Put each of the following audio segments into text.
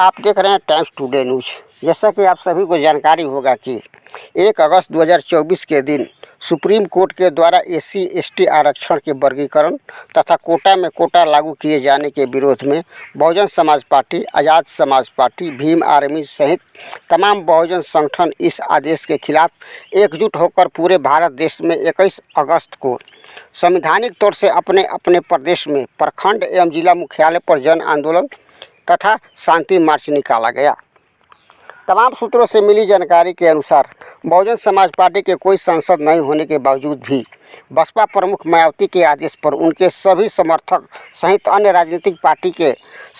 आप देख रहे हैं टाइम्स टुडे न्यूज। जैसा कि आप सभी को जानकारी होगा कि 1 अगस्त 2024 के दिन सुप्रीम कोर्ट के द्वारा एससी एसटी आरक्षण के वर्गीकरण तथा कोटा में कोटा लागू किए जाने के विरोध में बहुजन समाज पार्टी, आज़ाद समाज पार्टी, भीम आर्मी सहित तमाम बहुजन संगठन इस आदेश के खिलाफ एकजुट होकर पूरे भारत देश में 21 अगस्त को संवैधानिक तौर से अपने अपने प्रदेश में प्रखंड एवं जिला मुख्यालय पर जन आंदोलन तथा शांति मार्च निकाला गया। तमाम सूत्रों से मिली जानकारी के अनुसार बहुजन समाज पार्टी के कोई सांसद नहीं होने के बावजूद भी बसपा प्रमुख मायावती के आदेश पर उनके सभी समर्थक सहित अन्य राजनीतिक पार्टी के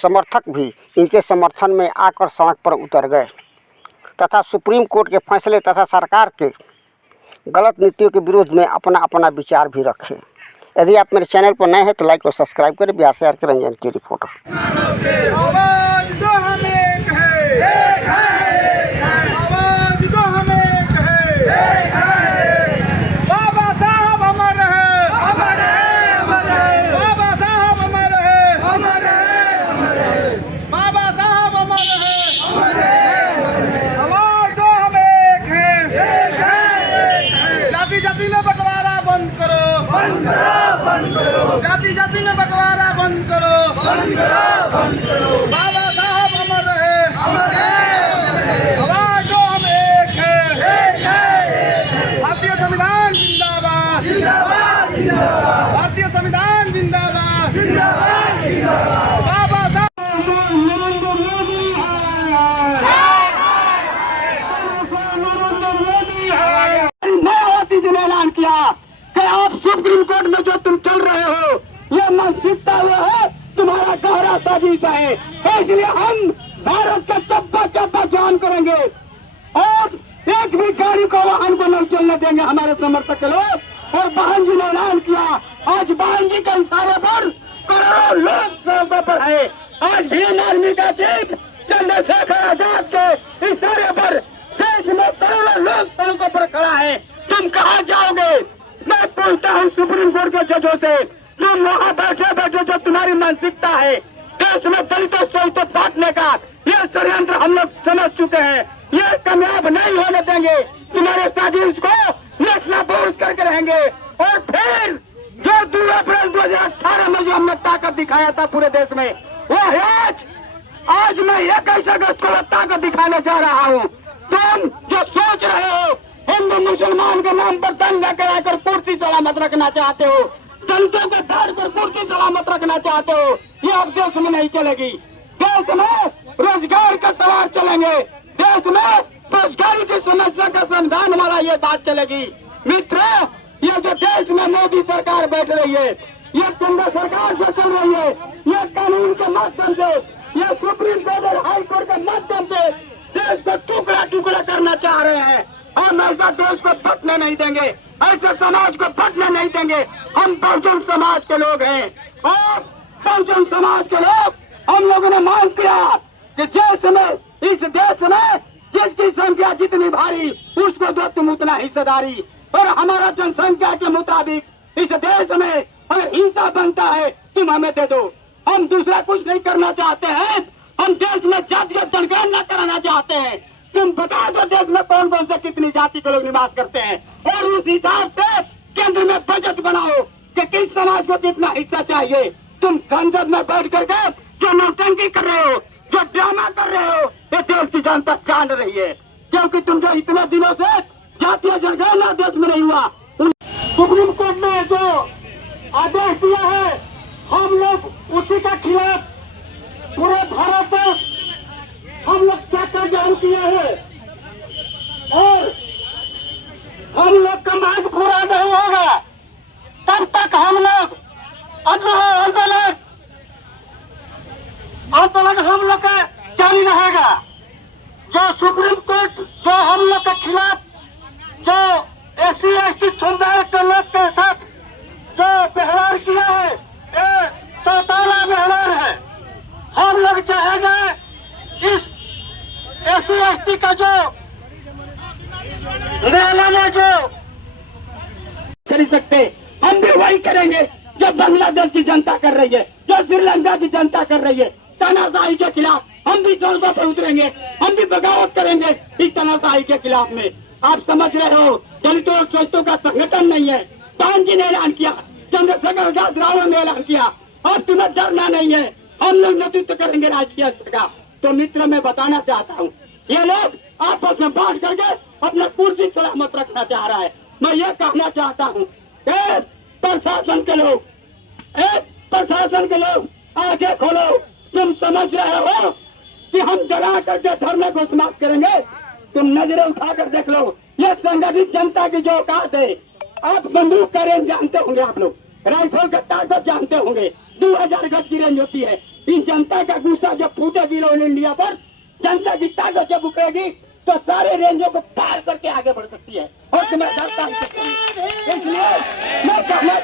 समर्थक भी इनके समर्थन में आकर सड़क पर उतर गए तथा सुप्रीम कोर्ट के फैसले तथा सरकार के गलत नीतियों के विरोध में अपना अपना विचार भी रखे। यदि आप मेरे चैनल पर नए हैं तो लाइक और सब्सक्राइब करें। बिहार से आर रंजन की रिपोर्ट। जाति जाति में बंटवारा बंद करो, बंद करो, बंद करो। बाबा साहब अमर रहे, अमर है। आवाज दो हम एक है। भारतीय संविधान जिंदाबाद, जिंदाबाद, जिंदाबाद। भारतीय संविधान जिंदाबाद, जिंदाबाद, जिंदाबाद। बाबा साहब नरेंद्र मोदी मायावती जी ने ऐलान किया कि आप सुप्रीम कोर्ट में जो तुम चल रहे हो ये मानसिकता हुआ है, तुम्हारा गहरा साजिश है। इसलिए हम भारत का चप्पा चप्पा जाम करेंगे और एक भी गाड़ी को वाहन को नहीं चलने देंगे हमारे समर्थक लोग। और बहन जी ने ऐलान किया, आज बहन जी के इशारे पर करोड़ों लोग सड़कों पर है। आज भीम आर्मी का चीफ चंद्रशेखर आजाद के इशारे पर देश में करोड़ों लोग सड़कों पर खड़ा है। तुम कहाँ जाओगे? मैं पूछता हूँ सुप्रीम कोर्ट के जजों से, तुम वहाँ बैठे बैठे जो तुम्हारी मानसिकता है देश में दलितों से बांटने का ये षड्यंत्र हम लोग समझ चुके हैं। ये कामयाब नहीं होने देंगे। तुम्हारे साजिश को नेस्तनाबूद करके रहेंगे। और फिर जो 2 अप्रैल 2018 में जो हमने ताकत दिखाया था पूरे देश में, वो आज मैं 21 अगस्त को ताकत दिखाने जा रहा हूँ। तुम जो सोच रहे हो हिंदू मुसलमान के नाम पर दंगा कराकर कुर्सी सलामत रखना चाहते हो, दलितों को बाढ़ कर कुर्सी सलामत रखना चाहते हो, ये अब देश में नहीं चलेगी। देश में रोजगार का सवाल चलेंगे, देश में रोजगारी की समस्या का समाधान वाला ये बात चलेगी। मित्रों, ये जो देश में मोदी सरकार बैठ रही है, ये केंद्र सरकार जो चल रही है, ये कानून के माध्यम से, ये सुप्रीम कोर्ट और हाई कोर्ट के माध्यम से देश को टुकड़ा टुकड़ा करना चाह रहे हैं। हम ऐसा देश को फटने नहीं देंगे, ऐसे समाज को फटने नहीं देंगे। हम बहुजन समाज के लोग हैं और बहुजन समाज के लोग हम लोगों ने मांग किया कि इस देश में जिसकी संख्या जितनी भारी उसको दो तुम उतना हिस्सेदारी। और हमारा जनसंख्या के मुताबिक इस देश में अगर हिस्सा बनता है तुम हमें दे दो। हम दूसरा कुछ नहीं करना चाहते हैं। हम देश में जातिगत जनगणना कराना चाहते हैं। तुम बता दो देश में कौन कौन से कितनी जाति के लोग निवास करते हैं और उस हिसाब से केंद्र में बजट बनाओ कि किस समाज को कितना हिस्सा चाहिए। तुम संसद में बैठ करके जो नौटंकी कर रहे हो, जो ड्रामा कर रहे हो, ये देश की जनता जान रही है। क्योंकि तुम जो इतने दिनों से जातीय जनगणना देश में नहीं हुआ, सुप्रीम कोर्ट ने जो आदेश दिया है हम लोग उसी का खिलाफ पूरे भारत में हम लोग चक्कर जाम किए हैं और हम लोग का मांग पूरा नहीं होगा तब तक हम लोग आंदोलन हम लोग का जारी रहेगा। जो सुप्रीम कोर्ट जो हम लोग के खिलाफ जो एससी एसटी समुदाय के लोग के साथ जो व्यवहार किया है, ये चौताला व्यवहार है। हम लोग चाहेंगे इस एससी एसटी का जो न्यायालय में जो कर सकते हम भी वही करेंगे जो बांग्लादेश की जनता कर रही है, जो श्रीलंका की जनता कर रही है। तानाशाही के खिलाफ हम भी सड़कों पर उतरेंगे, हम भी बगावत करेंगे इस तानाशाही के खिलाफ में। आप समझ रहे हो, दलितों और शोषितों का संगठन नहीं है। कान जी ने ऐलान किया, चंद्रशेखर आजाद रावण ने ऐलान किया, अब तुम्हें डरना नहीं है, हम लोग नेतृत्व करेंगे राजकीय का। तो मित्र, मैं बताना चाहता हूँ, ये लोग आपस में बांट करके अपना कुर्सी सलामत रखना चाह रहा है। मैं ये कहना चाहता हूँ, प्रशासन के लोग आगे खोलो। तुम समझ रहे हो कि हम डरा करके धरने को समाप्त करेंगे? तुम नजरें उठाकर देख लो, ये संगठित जनता की जो औकात है। आप बंदूक का रेंज जानते होंगे, आप लोग राइफल का ताकत जानते होंगे, 2000 गज की रेंज होती है। इन जनता का गुस्सा जब फूटेगी ऑल इंडिया पर, जनता की ताकत जब उठेगी तो सारे रेंजों को पार करके आगे बढ़ सकती है। और तुम्हें डरता हूँ, इसलिए मैं कहना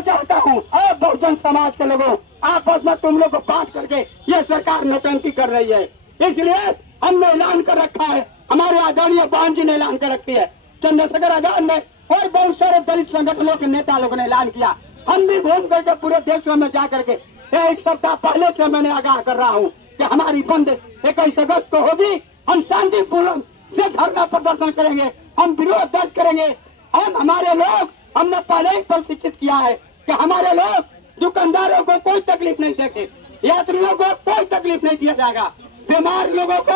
चाहता हूँ, आप बहुजन समाज के लोगों, आपस में तुम लोग को बांट करके ये सरकार नौटंकी कर रही है। इसलिए हमने ऐलान कर रखा है, हमारे आदरणीय बहन जी ने ऐलान कर रखी है, चंद्रशेखर आजाद ने और बहुत सारे दलित संगठनों के नेता लोगों ने ऐलान किया। हम भी घूम करके पूरे देश में जा करके एक सप्ताह पहले से मैंने आगाह कर रहा हूँ कि हमारी बंद 21 अगस्त को होगी। हम शांतिपूर्ण से धरना प्रदर्शन करेंगे, हम विरोध दर्ज करेंगे। हमारे लोग, हमने पहले ही प्रशिक्षित किया है कि हमारे लोग दुकानदारों को कोई तकलीफ नहीं देंगे, यात्रियों को कोई तकलीफ नहीं दिया जाएगा, बीमार लोगों को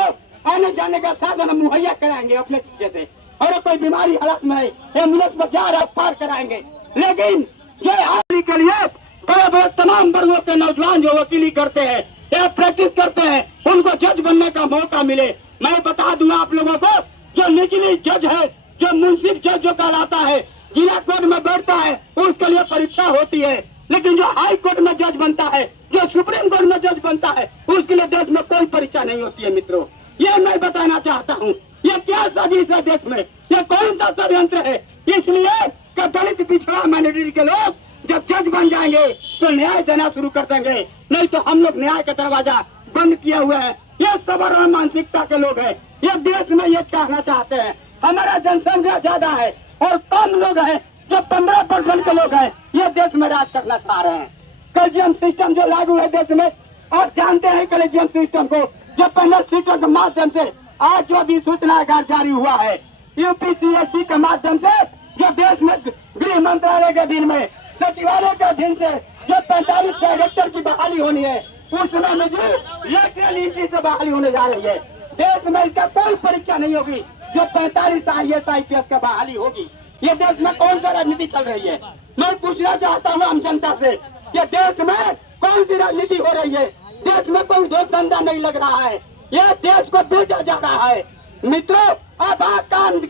आने जाने का साधन मुहैया कराएंगे अपने तरीके से। और कोई बीमारी हालत में है, एम्बुलेंस में जा रहा पार कराएंगे। लेकिन जो आदमी के लिए बड़े बड़े तमाम वर्गों के नौजवान जो वकीली करते हैं या प्रैक्टिस करते हैं, उनको जज बनने का मौका मिले। मैं बता दूं आप लोगों को, जो निचली जज है, जो मुंसिफ जज जो कहलाता है, जिला कोर्ट में बैठता है, उसके लिए परीक्षा होती है। लेकिन जो हाई कोर्ट में जज बनता है, जो सुप्रीम कोर्ट में जज बनता है, उसके लिए देश में कोई परीक्षा नहीं होती है। मित्रों, ये मैं बताना चाहता हूँ, ये क्या साजिश है देश में, ये कौन सा षड्यंत्र है? इसलिए कि दलित पिछड़ा माइनॉरिटी के लोग जब जज बन जाएंगे तो न्याय देना शुरू कर देंगे, नहीं तो हम लोग न्याय का दरवाजा बंद किए हुए हैं। ये सवर्ण मानसिकता के लोग हैं, ये देश में ये कहना चाहते हैं हमारा जनसंख्या ज्यादा है और कम लोग हैं, जो 15% के लोग हैं, ये देश में राज करना चाह रहे हैं। कलेजियम सिस्टम जो लागू है देश में, आप जानते हैं कलेजियम सिस्टम को, जो पैनल सिस्टम के माध्यम से आज जो अधिसूचना आगार जारी हुआ है, यूपीसीएससी के माध्यम से, जो देश में गृह मंत्रालय के अधीन में, सचिवालय के अधीन से जो 45 डायरेक्टर की बहाली होनी है, उसमें मुझे लेटरल एंट्री से बहाली होने जा रही है। देश में इसका कोई परीक्षा नहीं होगी, जो 45 IAS IPS का बहाली होगी। ये देश में कौन सा राजनीति चल रही है? मैं पूछना चाहता हूँ आम जनता से, ये देश में कौन सी राजनीति हो रही है? देश में कोई उद्योग धंधा नहीं लग रहा है, ये देश को बेचा जा रहा है। मित्रों, अब आप कान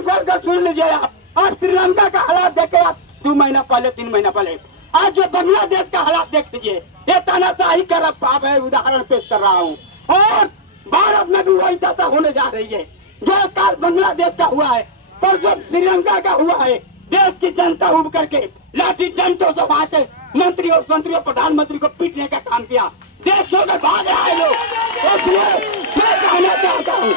खोल कर सुन लीजिए। आप श्रीलंका का हालात देखे, आप 2 महीना पहले 3 महीना पहले, आज जो बांग्लादेश का हालात देख लीजिए। ये तानाशाही का रफ्तार है, उदाहरण पेश कर रहा हूँ। और भारत में भी वही दशा होने जा रही है जो काल बांग्लादेश का हुआ है, पर जो श्रीलंका का हुआ है। देश की जनता उब करके लाठी डंडों से वहां के मंत्री और संतरियों प्रधानमंत्री को पीटने का काम किया, देश छोड़कर भाग रहा है लोग। इसलिए मैं कहना चाहता हूँ,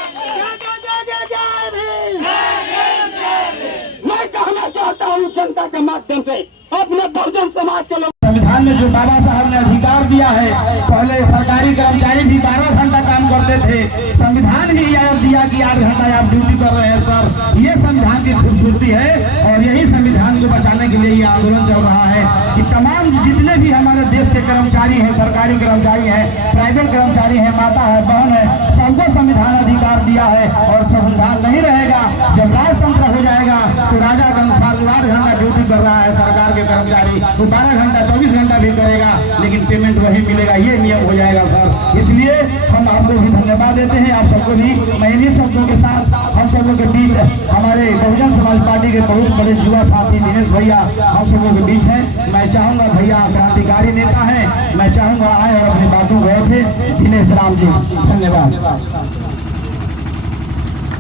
मैं कहना चाहता हूँ जनता के माध्यम से, अपने बहुजन समाज के लोग, संविधान में जो बाबा साहब ने अधिकार दिया है, पहले सरकारी कर्मचारी भी 12 घंटा काम करते थे, संविधान ही यह दिया कि 8 घंटा आप ड्यूटी कर रहे हैं सर। ये संविधान की खूबसूरती है और यही संविधान को बचाने के लिए ये आंदोलन चल रहा है कि तमाम जितने भी हमारे देश के कर्मचारी हैं, सरकारी कर्मचारी हैं, प्राइवेट कर्मचारी हैं, माता है, बहन है, सबको संविधान अधिकार दिया है। और संविधान नहीं रहेगा, जब राजतंत्र हो जाएगा तो राजा के अनुसार 8 घंटा ड्यूटी कर रहा है सरकार के कर्मचारी, तो 12 घंटा 24 घंटा भी करेगा, लेकिन पेमेंट वही मिलेगा, ये नियम हो जाएगा सर। इसलिए हम आपको भी धन्यवाद देते हैं, आप सबको भी। मैं इन्हीं शब्दों के साथ हम सबों के बीच हमारे बहुजन समाज पार्टी के बहुत बड़े युवा साथी दिनेश भैया हम सबों के बीच हैं। मैं चाहूंगा, भैया क्रांतिकारी नेता हैं, मैं चाहूंगा आए और अपनी बातों को रखे। दिनेश राम जी, धन्यवाद।